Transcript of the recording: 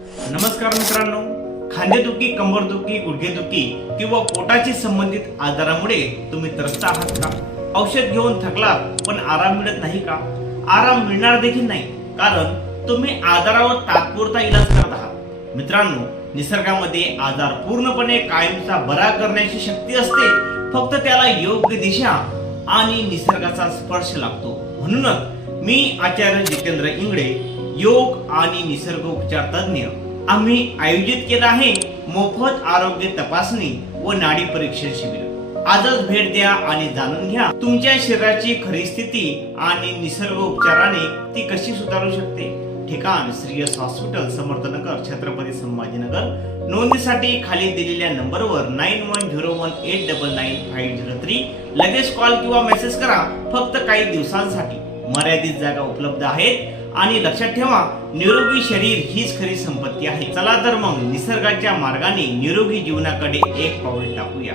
नमस्कार मित्रांनो. खांदेदुखी कंबरदुखी गुडघेदुखी किंवा पोटाशी संबंधित आजारामुळे तुम्ही त्रस्त आहात का? औषध घेऊन थकलात पण आराम मिळत नाही का? आराम मिळणार देखील नाही कारण तुम्ही आजारावर तात्पुरता इलाज करत आहात. मित्रांनो निसर्गामध्ये आजार पूर्णपणे कायमचा बरा करण्याची शक्ती असते. फक्त त्याला योग्य दिशा आणि निसर्गाचा स्पर्श लागतो. म्हणूनच मी आचार्य जितेंद्र इंगळे योग आणि निसर्ग उपचार तज्ञ. आम्ही आयोजित केलं आहे मोफत आरोग्य तपासणी व नाडी परीक्षण शिबिर. आजच भेट द्या आणि जाणून घ्या तुमच्या शरीराची खरी स्थिती आणि निसर्ग उपचाराने ती कशी सुधारू शकते? ठिकाण श्रीयस हॉस्पिटल समर्थनगर छत्रपती संभाजीनगर. नोंदीसाठी खाली दिलेल्या नंबरवर nine one zero one eight double nine five zero three लगेच कॉल किंवा मेसेज करा फक्त काही दिवसांसाठी. मर्यादित जागा उपलब्ध आहेत. आणि लक्षात ठेवा निरोगी शरीर हीच खरी संपत्ती आहे. चला तर मग निसर्गाच्या मार्गाने निरोगी जीवनाकडे एक पाऊल टाकूया.